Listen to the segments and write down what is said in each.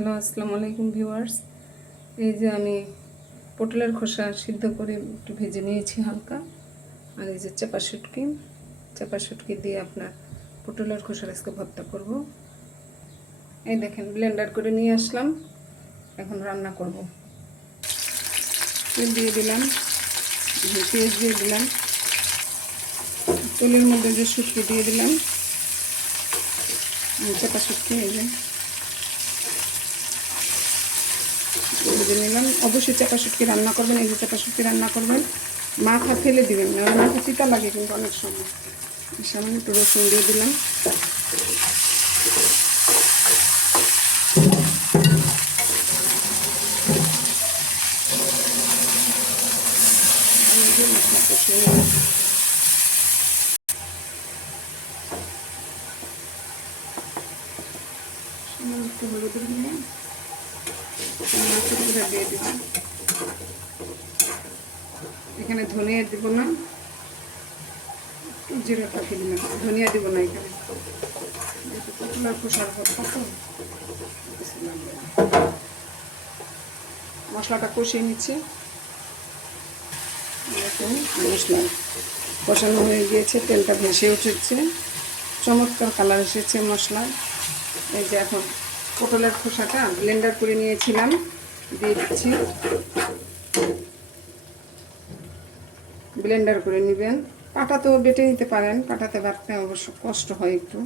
Hello, আসসালামু আলাইকুম viewers. এই যে আমি পটলের খোসা সিদ্ধ করে একটু ভেজে নিয়েছি হালকা। আর এই যে চাপা শুটকি দিয়ে আপনার পটলের খোসার আজকে ভর্তা করব। এই দেখেন ব্লেন্ডার করে নিয়ে আসলাম, এখন রান্না করব। তেল দিয়ে দিলাম, পেঁয়াজ দিয়ে দিলাম, তেলের মধ্যে যে শুটকি দিয়ে দিলাম, চাপা শুটকি এই যে ভেজে নিলাম। অবশ্যই চাপা শুটকি রান্না করবেন, এই যে চাপা শুটকি রান্না করবেন, মাথা ফেলে দিবেন না, মাথা চিতা লাগে কিন্তু অনেক সময়। সামান্য একটু রসুন দিয়ে দিলাম, মশলা কষিয়ে নিলাম। সামান্য একটু হলুদ দিলাম, মাছের গুঁড়া দিয়ে দিলাম। এখানে ধনিয়া দিব না, একটু জিরা পাখি দিলাম, ধনিয়া দিব না এখানে, যেহেতু পটলের খোসার ভর্তা তো মশলাটা কষিয়ে নিচ্ছি। দেখুন মশলা কষানো হয়ে গিয়েছে, তেলটা ভেসে উঠেছে, চমৎকার কালার এসেছে মশলার। এই যে এখন পটলের খোসাটা ব্লেন্ডার করে নিয়েছিলাম দিয়ে দিচ্ছি। ব্লেন্ডার করে নেবেন, পাটাতেও বেটে নিতে পারেন, পাটাতে বাটতে অবশ্য কষ্ট হয় একটু।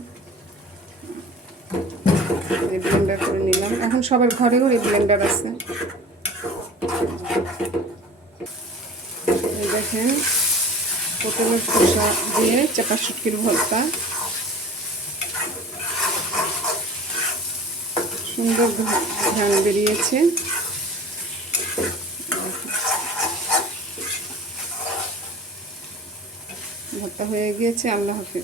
ব্লেন্ডার করে নিলাম, এখন সবার ঘরে ঘরে ব্লেন্ডার আছে। দেখেন পটলের খোসা দিয়ে চাপা শুটকির ভর্তা, সুন্দর ঘ্রাণ বেরিয়েছে। ভর্তা হয়ে গিয়েছে। আল্লাহ হাফেজ।